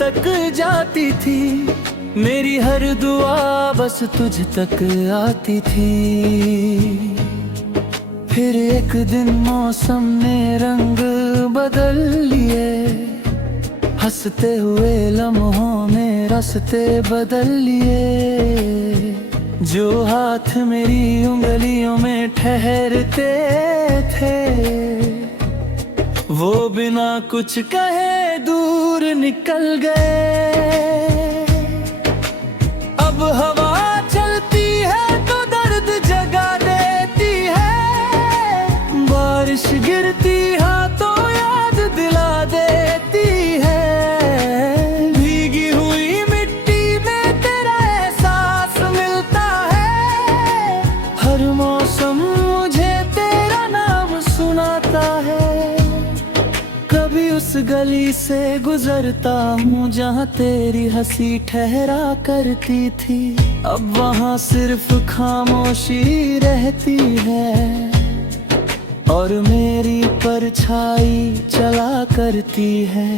तक जाती थी, मेरी हर दुआ बस तुझ तक आती थी। फिर एक दिन मौसम ने रंग बदल लिए, हंसते हुए लम्हों में रास्ते बदल लिए। जो हाथ मेरी उंगलियों में ठहरते थे, वो बिना कुछ कहे दूर निकल गए। अब हवा चलती है तो दर्द जगा देती है, बारिश गिरती हाथों याद दिला देती है। भीगी हुई मिट्टी में तेरा एहसास मिलता है, हर मौसम मुझे तेरा नाम सुनाता है। कभी उस गली से गुजरता हूँ जहाँ तेरी हंसी ठहरा करती थी, अब वहाँ सिर्फ खामोशी रहती है और मेरी परछाई चला करती है।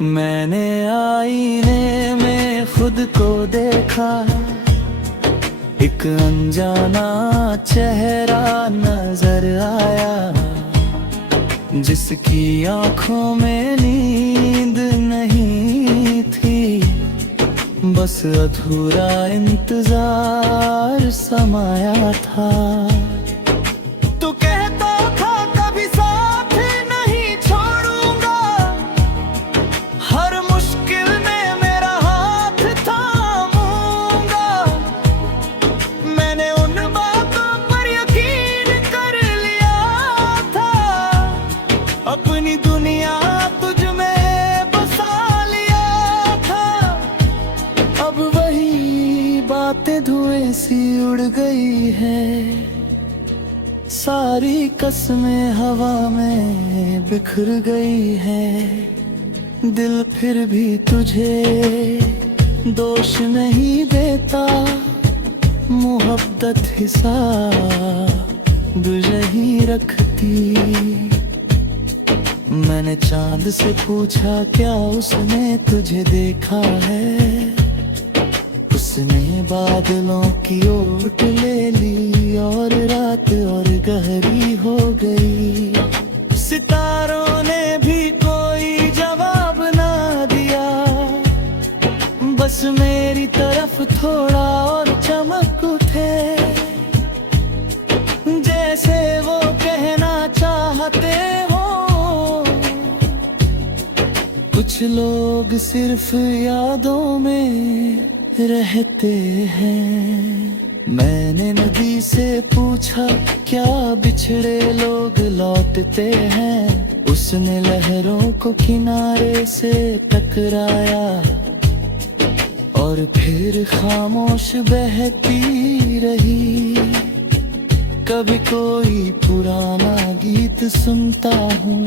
मैंने आईने में खुद को देखा, एक अनजाना चेहरा नजर आया, जिसकी आंखों में नींद नहीं थी, बस अधूरा इंतजार समाया था। तू कहता था कभी साथ नहीं छोड़ूंगा, हर मुश्किल में मेरा हाथ थामूंगा। मैंने उन बातों पर यकीन कर लिया था, अपनी दुनिया तुझ में बसा लिया था। अब वही बातें धुएं सी उड़ गई है, सारी कसमें हवा में बिखर गई है। दिल फिर भी तुझे दोष नहीं देता, मोहब्बत हिसाब यही रखती। मैंने चांद से पूछा क्या उसने तुझे देखा है, उसने बादलों की ओट ले ली और रात और गहरी हो गई। सितारों ने भी कोई जवाब ना दिया, बस मेरी तरफ थोड़ा और चमक उठे, जैसे वो कहना चाहते हो। कुछ लोग सिर्फ यादों में रहते हैं। मैंने नदी से पूछा क्या बिछड़े लोग लौटते हैं, उसने लहरों को किनारे से टकराया और फिर खामोश बहती रही। कभी कोई पुराना गीत सुनता हूँ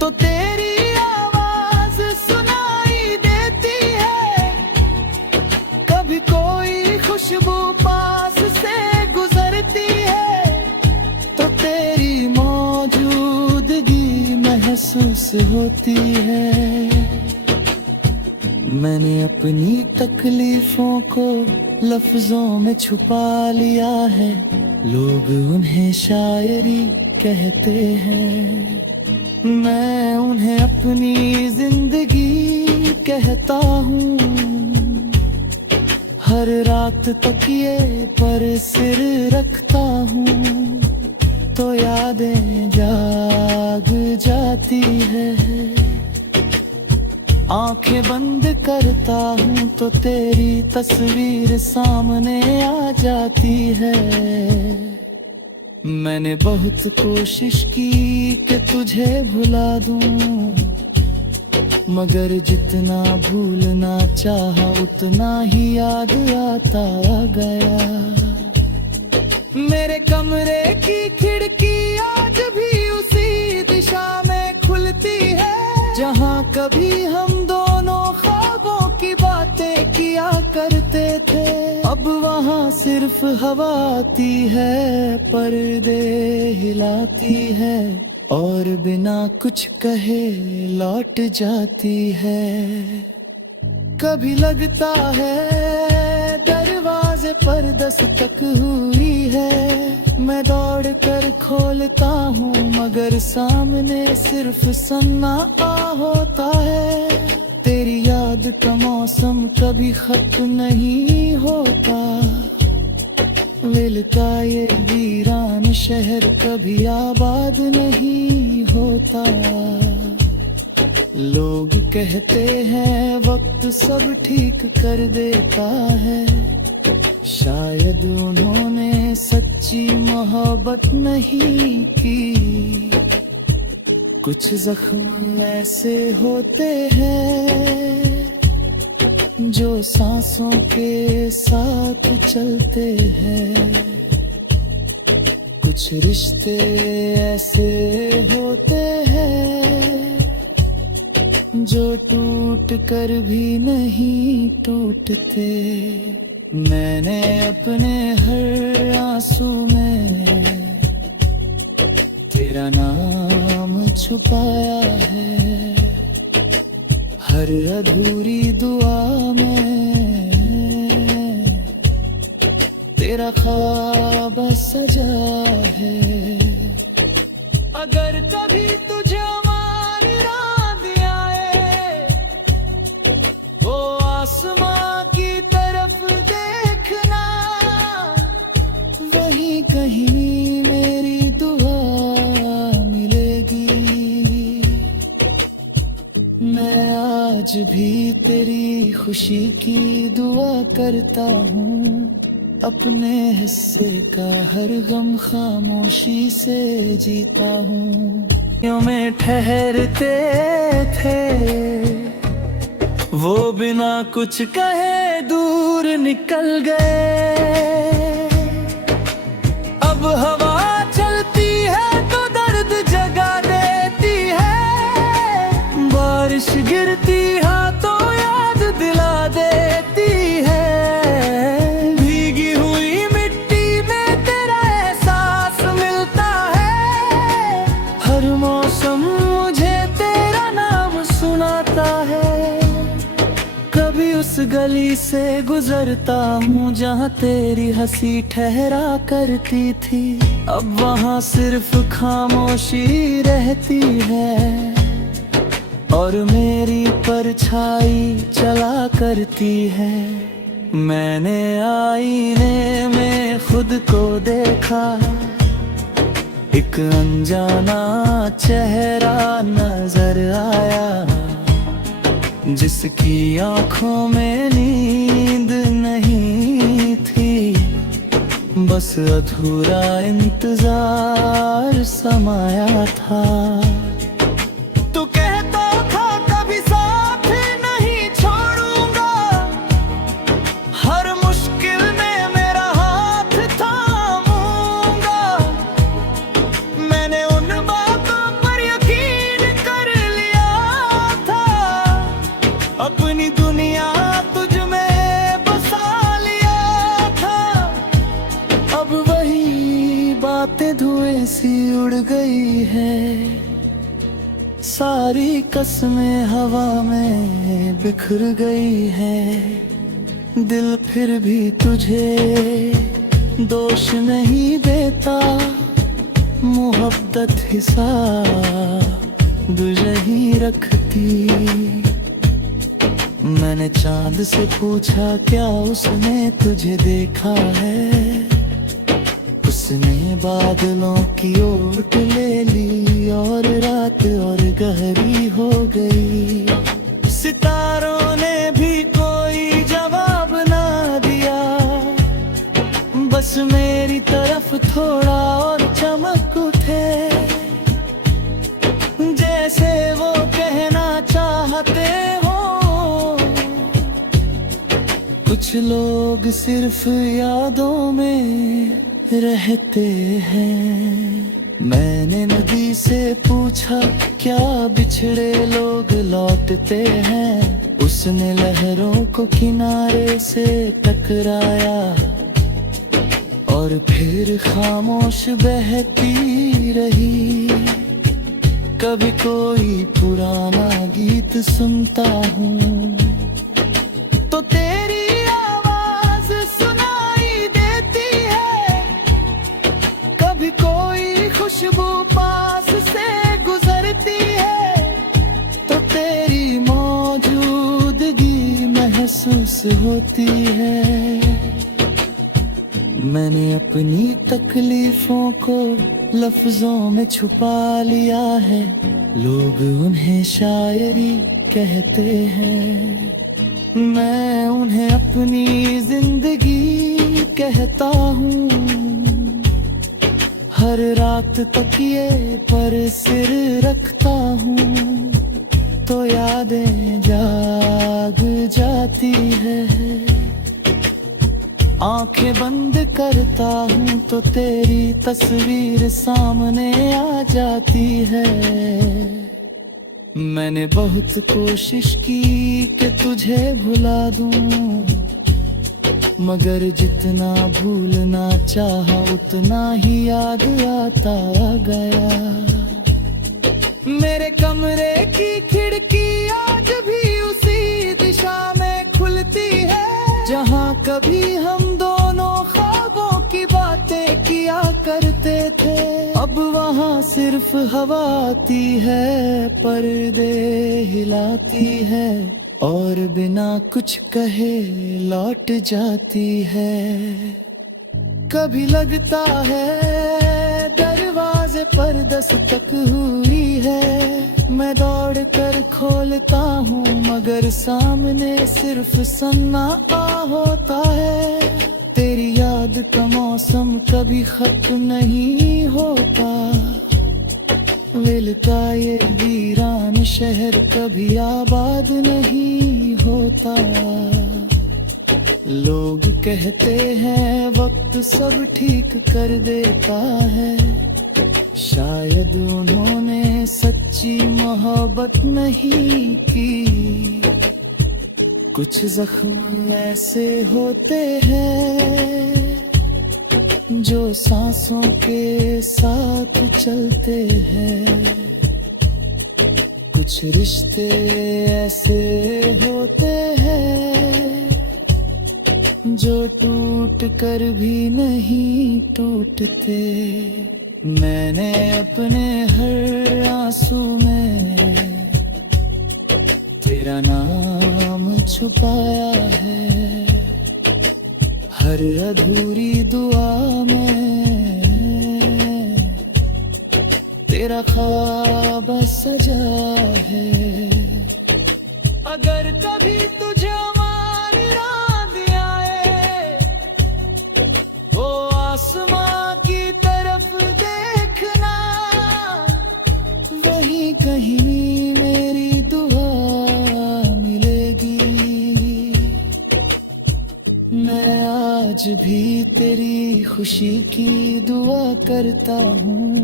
तो तेरी आवाज सुनाई देती है, कभी कोई खुशबू पास से गुजरती है तो तेरी मौजूदगी महसूस होती है। मैंने अपनी तकलीफों को लफ्जों में छुपा लिया है, लोग उन्हें शायरी कहते हैं, मैं उन्हें अपनी जिंदगी कहता हूँ। हर रात तकिए पर सिर रखता हूँ तो यादें जाग जाती है। आंखें बंद करता हूँ तो तेरी तस्वीर सामने आ जाती है। मैंने बहुत कोशिश की कि तुझे भुला दूं, मगर जितना भूलना चाहा उतना ही याद आता गया। मेरे कमरे की खिड़की आज भी उसी दिशा में खुलती है, जहाँ कभी हम दोनों ख्वाबों की बातें किया करते थे। अब वहाँ सिर्फ हवा आती है, पर्दे हिलाती है और बिना कुछ कहे लौट जाती है। कभी लगता है दरवाजे पर दस्तक हुई है, मैं दौड़ कर खोलता हूँ मगर सामने सिर्फ सन्नाटा होता है। तेरी याद का मौसम कभी खत्म नहीं होता, दिल का ये वीरान शहर कभी आबाद नहीं होता। लोग कहते हैं वक्त सब ठीक कर देता है, शायद उन्होंने सच्ची मोहब्बत नहीं की। कुछ जख्म ऐसे होते हैं जो सांसों के साथ चलते हैं, कुछ रिश्ते ऐसे होते हैं जो टूट कर भी नहीं टूटते। मैंने अपने हर आंसू में तेरा नाम छुपाया है, हर अधूरी दुआ में तेरा ख्वाब सजा है। अगर कभी तुझे हमारी रात आए, वो आसमां की तरफ देखना, वहीं कहीं मेरी दुआ मिलेगी। मैं आज भी तेरी खुशी की दुआ करता हूँ, अपने हिस्से का हर गम खामोशी से जीता हूँ। यूं में ठहरते थे वो बिना कुछ कहे दूर निकल गए। अब हवा चलती है तो दर्द जगा देती है, बारिश गिरती हाथों याद दिला देती है। भीगी हुई मिट्टी में तेरा एहसास मिलता है, हर मौसम मुझे तेरा नाम सुनाता है। कभी उस गली से गुजरता हूँ जहाँ तेरी हंसी ठहरा करती थी, अब वहाँ सिर्फ खामोशी रहती है और मेरी परछाई चला करती है। मैंने आईने में खुद को देखा, एक अनजाना चेहरा नजर आया, जिसकी आंखों में नींद नहीं थी, बस अधूरा इंतजार समाया था। तू कहता था कभी साथ नहीं छोड़ूंगा, हर मुश्किल में मेरा हाथ थामूंगा। मैंने उन बातों पर यकीन कर लिया था, अपनी दुनिया तुझ में बसा लिया था। अब वही बातें धुएं सी उड़ गई है, सारी कसमें हवा में बिखर गई है। दिल फिर भी तुझे दोष नहीं देता, मोहब्बत हिसाब नहीं रखती। मैंने चांद से पूछा क्या उसने तुझे देखा है, उसने बादलों की ओट ले ली और रात और गहरी हो गई। सितारों ने भी कोई जवाब ना दिया, बस मेरी तरफ थोड़ा और चमक उठे, जैसे वो कहना चाहते हो। कुछ लोग सिर्फ यादों में रहते हैं। मैंने नदी से पूछा क्या बिछड़े लोग लौटते हैं, उसने लहरों को किनारे से टकराया और फिर खामोश बहती रही। कभी कोई पुराना गीत सुनता हूँ तो तेरी आवाज सुनाई देती है। कभी कोई खुशबू पास से गुजरती है तो तेरी मौजूदगी महसूस होती है। मैंने अपनी तकलीफों को लफ्जों में छुपा लिया है। लोग उन्हें शायरी कहते हैं, मैं उन्हें अपनी जिंदगी कहता हूँ। हर रात तकिए पर सिर रखता हूँ तो यादें जाग जाती है। आंखें बंद करता हूँ तो तेरी तस्वीर सामने आ जाती है। मैंने बहुत कोशिश की कि तुझे भुला दूं, मगर जितना भूलना चाहा उतना ही याद आता गया। मेरे कमरे की खिड़की आज भी उसी दिशा में खुलती है जहाँ कभी हम दोनों ख्वाबों की बातें किया करते थे। अब वहाँ सिर्फ हवा आती है, पर्दे हिलाती है और बिना कुछ कहे लौट जाती है। कभी लगता है दरवाजे पर दस्तक हुई है, मैं दौड़ कर खोलता हूँ मगर सामने सिर्फ सन्नाटा होता है। तेरी याद का मौसम कभी खत्म नहीं होता, दिल का ये वीरान शहर कभी आबाद नहीं होता। लोग कहते हैं वक्त सब ठीक कर देता है, शायद उन्होंने सच्ची मोहब्बत नहीं की। कुछ जख्म ऐसे होते हैं जो सांसों के साथ चलते हैं। कुछ रिश्ते ऐसे होते हैं जो टूट कर भी नहीं टूटते। मैंने अपने हर आंसू में तेरा नाम छुपाया है, हर अधूरी दुआ में तेरा ख्वाब सजा है। अगर कभी तुझे हमारी रात आए तो आसमां की तरफ देखना, वहीं कहीं मेरी दुआ मिलेगी। मैं आज भी तेरी खुशी की दुआ करता हूँ,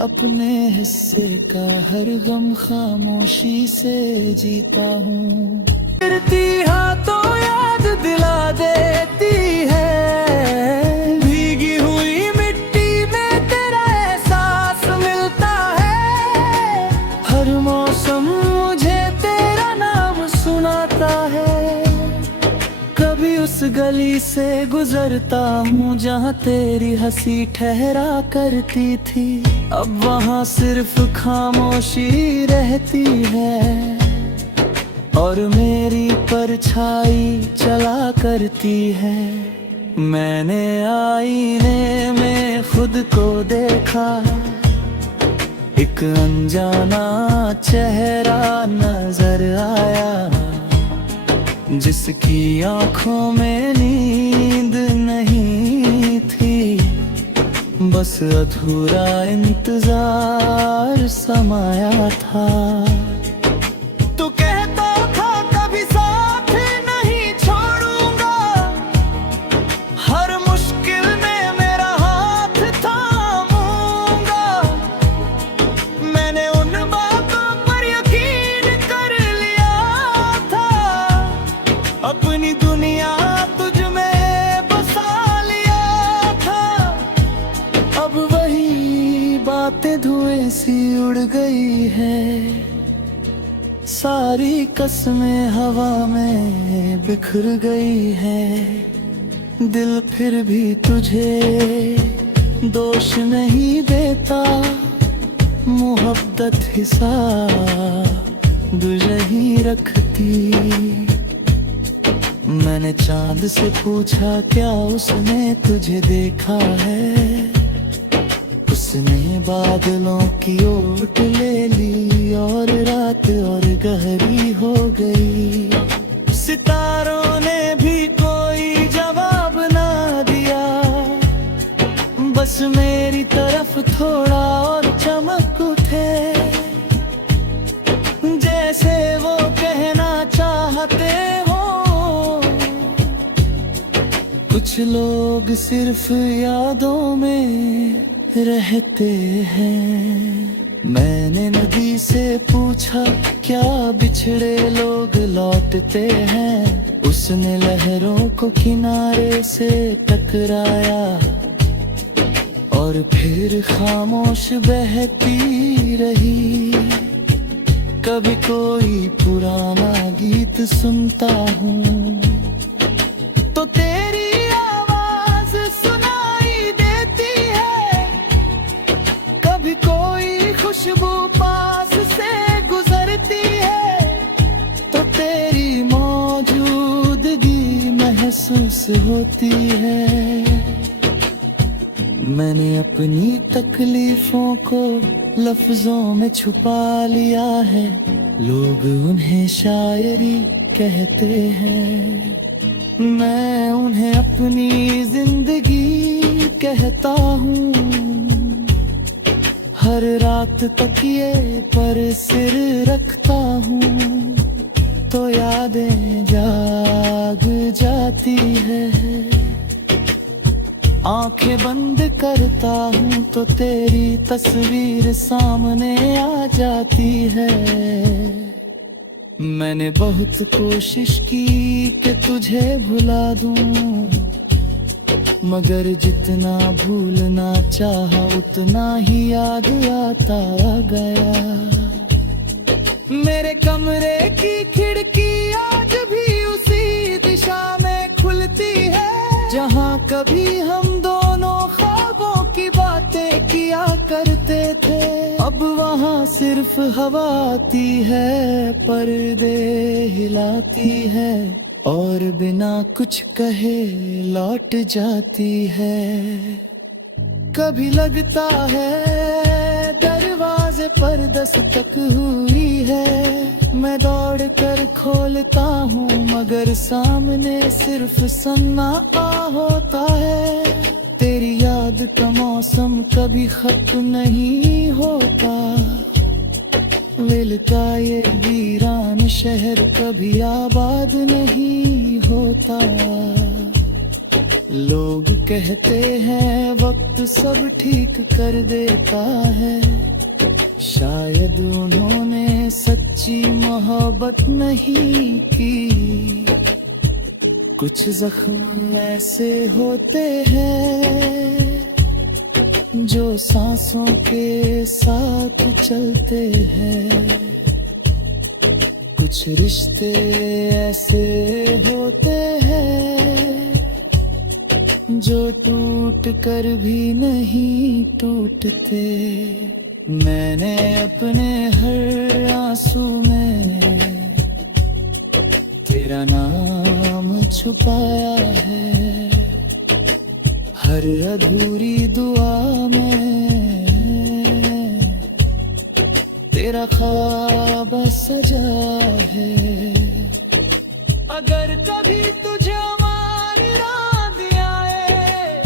अपने हिस्से का हर गम खामोशी से जीता हूँ। गिरती हाथों याद दिला देती है, भीगी हुई मिट्टी में तेरा एहसास मिलता है। हर मौसम मुझे तेरा नाम सुनाता है। कभी उस गली से गुजरता हूँ जहाँ तेरी हंसी ठहरा करती थी, अब वहाँ सिर्फ खामोशी रहती है और मेरी परछाई चला करती है। मैंने आईने में खुद को देखा, एक अनजाना चेहरा नजर आया, जिसकी आंखों में नींद नहीं थी, बस अधूरा इंतजार समाया था। तू कहता था कभी साथ नहीं छोड़ूंगा, हर मुश्किल में मेरा हाथ थामूंगा। मैंने उन बातों पर यकीन कर लिया था, अपनी दुनिया तुझ में बसा लिया था। अब वही बातें धुएं सी उड़ गई है। सारी कसमें हवा में बिखर गई है। दिल फिर भी तुझे दोष नहीं देता, मोहब्बत हिसाब नहीं रखती। मैंने चांद से पूछा क्या उसने तुझे देखा है, उसने बादलों की ओट ले ली और रात और गहरी हो गई। सितारों ने भी कोई जवाब ना दिया, बस मेरी तरफ थोड़ा और चमक उठे, जैसे वो कहना चाहते हो। कुछ लोग सिर्फ यादों में रहते हैं। मैंने नदी से पूछा क्या बिछड़े लोग लौटते हैं, उसने लहरों को किनारे से टकराया और फिर खामोश बहती रही। कभी कोई पुराना गीत सुनता हूँ तो तेरी आवाज सुनाई देती है, कभी कोई खुशबू पास से गुजरती है तो तेरी मौजूदगी महसूस होती है। मैंने अपनी तकलीफों को लफ्जों में छुपा लिया है, लोग उन्हें शायरी कहते हैं, मैं उन्हें अपनी जिंदगी कहता हूँ। हर रात तकिए पर सिर रखता हूँ तो यादें जाग जाती है। आंखें बंद करता हूँ तो तेरी तस्वीर सामने आ जाती है। मैंने बहुत कोशिश की कि तुझे भुला दूं, मगर जितना भूलना चाहा उतना ही याद आता गया। मेरे कमरे की खिड़की आज भी उसी दिशा में खुलती है, जहाँ कभी हम दोनों ख्वाबों की बातें किया करते थे। अब वहाँ सिर्फ हवा आती है, पर्दे हिलाती है और बिना कुछ कहे लौट जाती है। कभी लगता है दरवाजे पर दस्तक हुई है, मैं दौड़ कर खोलता हूँ मगर सामने सिर्फ सन्नाटा होता है। तेरी याद का मौसम कभी खत्म नहीं होता, दिल का ये वीरान शहर कभी आबाद नहीं होता। लोग कहते हैं वक्त सब ठीक कर देता है, शायद उन्होंने सच्ची मोहब्बत नहीं की। कुछ जख्म ऐसे होते हैं जो सांसों के साथ चलते हैं, कुछ रिश्ते ऐसे होते हैं जो टूट कर भी नहीं टूटते। मैंने अपने हर आंसू में तेरा नाम छुपाया है, हर अधूरी दुआ में तेरा ख्वाब सजा है। अगर कभी तुझे हमारी रात आए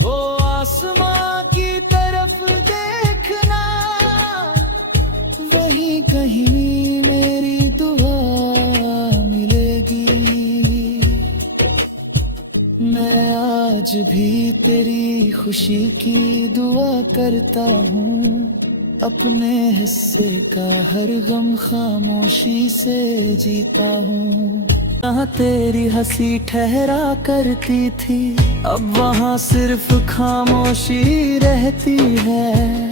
वो आसमां की तरफ देखना, वहीं कहीं मेरी दुआ मिलेगी। मैं आज भी तेरी खुशी की दुआ करता हूँ, अपने हिस्से का हर गम खामोशी से जीता हूँ। जहाँ तेरी हंसी ठहरा करती थी अब वहाँ सिर्फ खामोशी रहती है,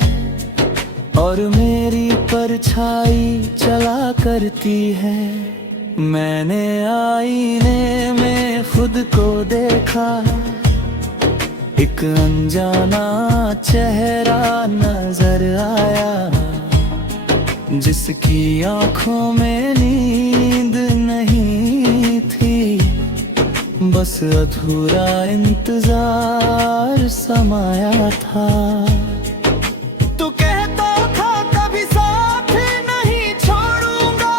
और मेरी परछाई चला करती है। मैंने आईने में खुद को देखा, एक अनजाना चेहरा नजर आया, जिसकी आंखों में नींद नहीं थी, बस अधूरा इंतजार समाया था। तू कहता था कभी साथ नहीं छोड़ूंगा,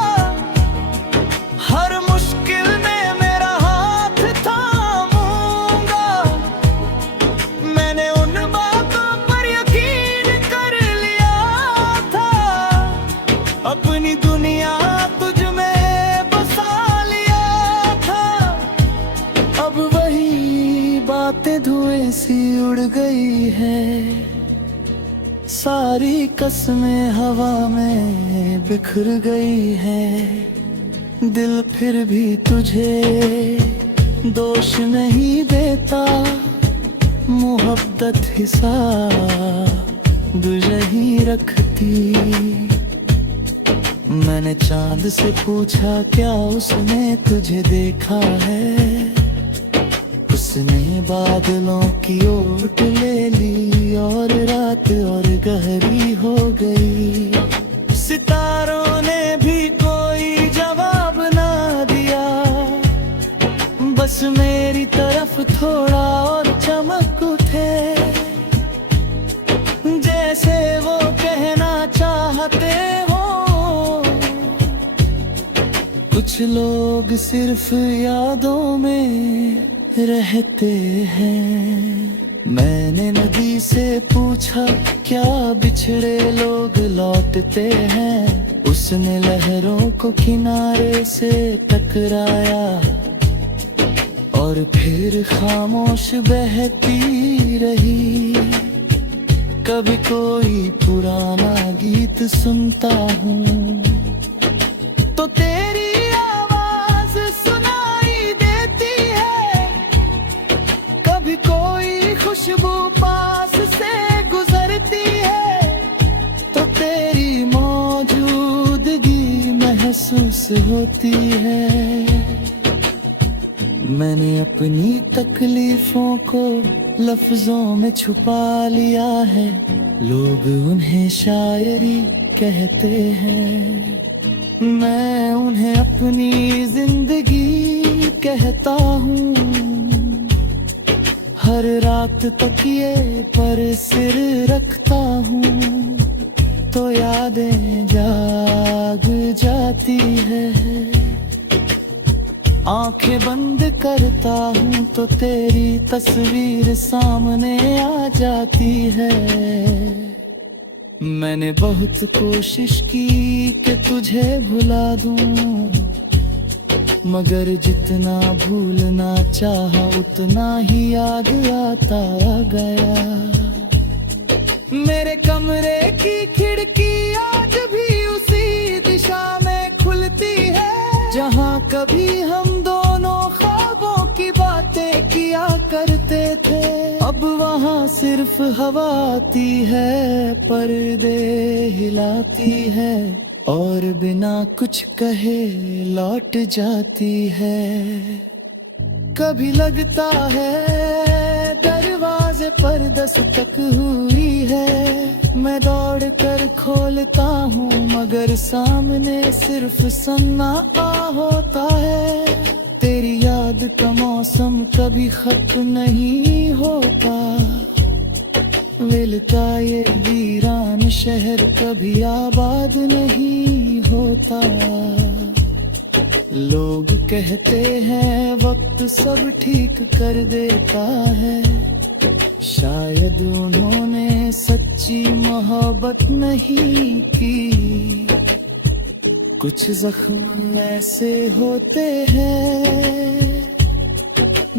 हर मुश्किल में मेरा हाथ थामूंगा। मैंने उन बातों पर यकीन कर लिया था, अपनी दुनिया तुझ में बसा लिया था। अब वही बातें धुएं सी उड़ गई है, सारी कसमें हवा में बिखर गई है। दिल फिर भी तुझे दोष नहीं देता, मोहब्बत हिसाब ही रखती। मैंने चांद से पूछा क्या उसने तुझे देखा है, उसने बादलों की ओट ले ली और रात और गहरी हो गई। सितारों ने भी कोई जवाब ना दिया, बस मेरी तरफ थोड़ा और चमक उठे, जैसे वो कहना चाहते हो। कुछ लोग सिर्फ यादों में रहते हैं। मैंने नदी से पूछा क्या बिछड़े लोग लौटते हैं, उसने लहरों को किनारे से टकराया और फिर खामोश बहती रही। कभी कोई पुराना गीत सुनता हूँ तो तेरी आवाज सुनाई देती है, कभी कोई खुशबू पास से गुजरती है तो तेरी मौजूदगी महसूस होती है। मैंने अपनी तकलीफों को लफ्जों में छुपा लिया है, लोग उन्हें शायरी कहते हैं, मैं उन्हें अपनी जिंदगी कहता हूँ। हर रात तकिए पर सिर रखता हूँ तो यादें जाग जाती है। आंखें बंद करता हूँ तो तेरी तस्वीर सामने आ जाती है। मैंने बहुत कोशिश की कि तुझे भुला दूं, मगर जितना भूलना चाहा उतना ही याद आता गया। मेरे कमरे की खिड़की आज भी उसी दिशा में खुलती है, जहाँ कभी हम दोनों ख्वाबों की बातें किया करते थे। अब वहाँ सिर्फ हवा आती है, पर्दे हिलाती है और बिना कुछ कहे लौट जाती है। कभी लगता है दरवाजे पर दस्तक हुई है, मैं दौड़ कर खोलता हूँ मगर सामने सिर्फ सन्नाटा होता है। तेरी याद का मौसम कभी खत्म नहीं होता, दिल का ये वीरान शहर कभी आबाद नहीं होता। लोग कहते हैं वक्त सब ठीक कर देता है, शायद उन्होंने सच्ची मोहब्बत नहीं की। कुछ जख्म ऐसे होते हैं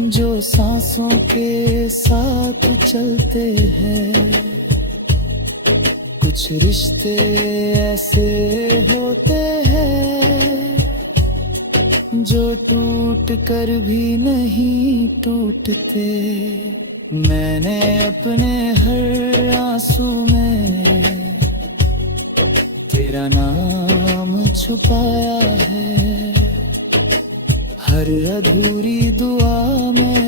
जो सांसों के साथ चलते हैं, कुछ रिश्ते ऐसे होते हैं जो टूट कर भी नहीं टूटते। मैंने अपने हर आंसू में तेरा नाम छुपाया है हर अधूरी दुआ में,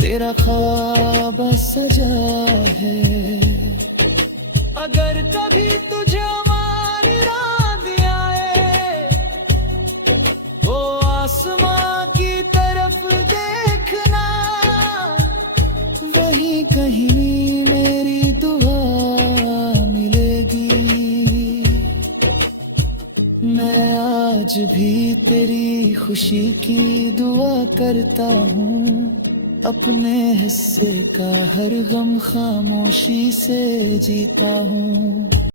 तेरा ख्वाब सजा है। अगर कभी तुझे हमारी रात आए तो आसमां की तरफ देखना, वहीं कहीं मेरी दुआ मिलेगी। मैं आज भी तेरी खुशी की दुआ करता हूँ, अपने हिस्से का हर गम खामोशी से जीता हूँ।